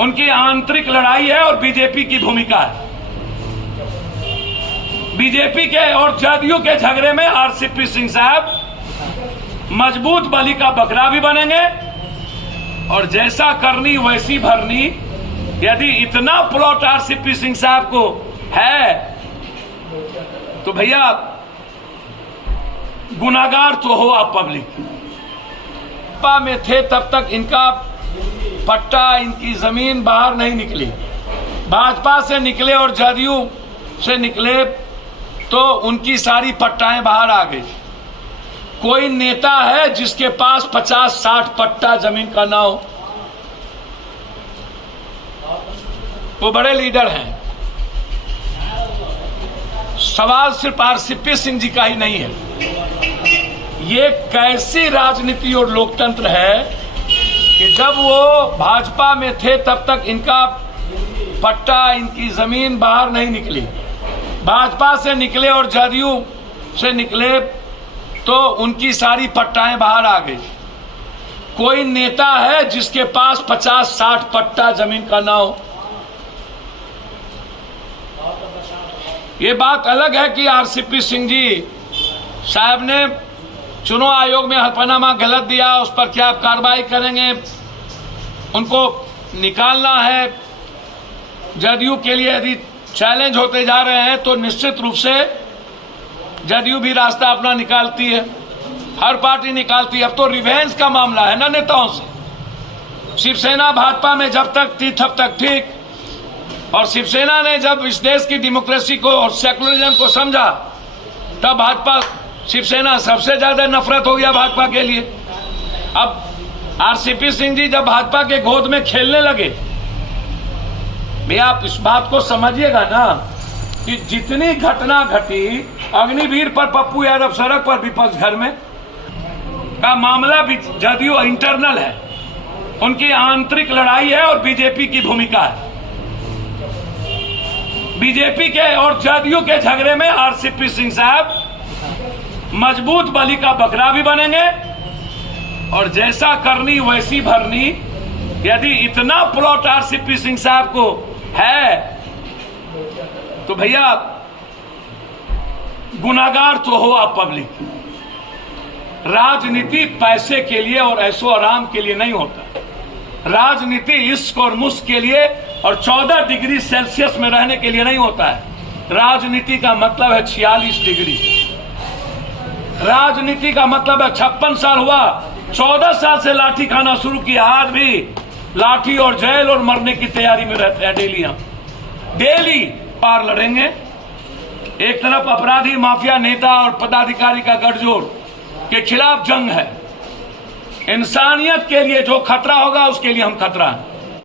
उनकी आंतरिक लड़ाई है और बीजेपी की भूमिका है। बीजेपी के और जदयू के झगड़े में आरसीपी सिंह साहब मजबूत बलि का बकरा भी बनेंगे और जैसा करनी वैसी भरनी। यदि इतना प्लॉट आरसीपी सिंह साहब को है तो भैया गुनाहगार तो हो आप पब्लिक। भाजपा में थे तब तक इनका पट्टा, इनकी जमीन बाहर नहीं निकली। भाजपा से निकले और जदयू से निकले तो उनकी सारी पट्टाएं बाहर आ गई। कोई नेता है जिसके पास 50-60 पट्टा जमीन का ना हो? वो बड़े लीडर हैं। सवाल सिर्फ आरसीपी सिंह जी का ही नहीं है। ये कैसी राजनीति और लोकतंत्र है कि जब वो भाजपा में थे तब तक इनका पट्टा, इनकी जमीन बाहर नहीं निकली। भाजपा से निकले और जदयू से निकले तो उनकी सारी पट्टाएं बाहर आ गई। कोई नेता है जिसके पास 50-60 पट्टा जमीन का ना हो? ये बात अलग है कि आरसीपी सिंह जी साहब ने चुनाव आयोग में हल्फनामा गलत दिया, उस पर क्या आप कार्रवाई करेंगे? उनको निकालना है। जदयू के लिए यदि चैलेंज होते जा रहे हैं तो निश्चित रूप से जदयू भी रास्ता अपना निकालती है, हर पार्टी निकालती है। अब तो रिवेंज का मामला है ना नेताओं से। शिवसेना भाजपा में जब तक थी तब तक ठीक, और शिवसेना ने जब इस देश की डेमोक्रेसी को और सेकुलरिज्म को समझा तब भाजपा शिवसेना सबसे ज्यादा नफरत हो गया भाजपा के लिए। अब आरसीपी सिंह जी जब भाजपा के गोद में खेलने लगे, भैया आप इस बात को समझिएगा ना कि जितनी घटना घटी अग्निवीर पर, पप्पू यादव सड़क पर, विपक्ष घर में का मामला भी जदयू इंटरनल है। उनकी आंतरिक लड़ाई है और बीजेपी की भूमिका है। बीजेपी के और जदयू के झगड़े में आरसीपी सिंह साहब मजबूत बलि का बकरा भी बनेंगे और जैसा करनी वैसी भरनी। यदि इतना प्लॉट आरसीपी सिंह साहब को है तो भैया गुनाहगार तो हो आप पब्लिक। राजनीति पैसे के लिए और ऐशो आराम के लिए नहीं होता। राजनीति इश्क और मुश्क के लिए और 14 डिग्री सेल्सियस में रहने के लिए नहीं होता है। राजनीति का मतलब है 46 डिग्री। राजनीति का मतलब है 56 साल हुआ, 14 साल से लाठी खाना शुरू किया, आज भी लाठी और जेल और मरने की तैयारी में रहते हैं। डेली पार लड़ेंगे। एक तरफ अपराधी, माफिया नेता और पदाधिकारी का गठजोड़ के खिलाफ जंग है। इंसानियत के लिए जो खतरा होगा उसके लिए हम खतरा है।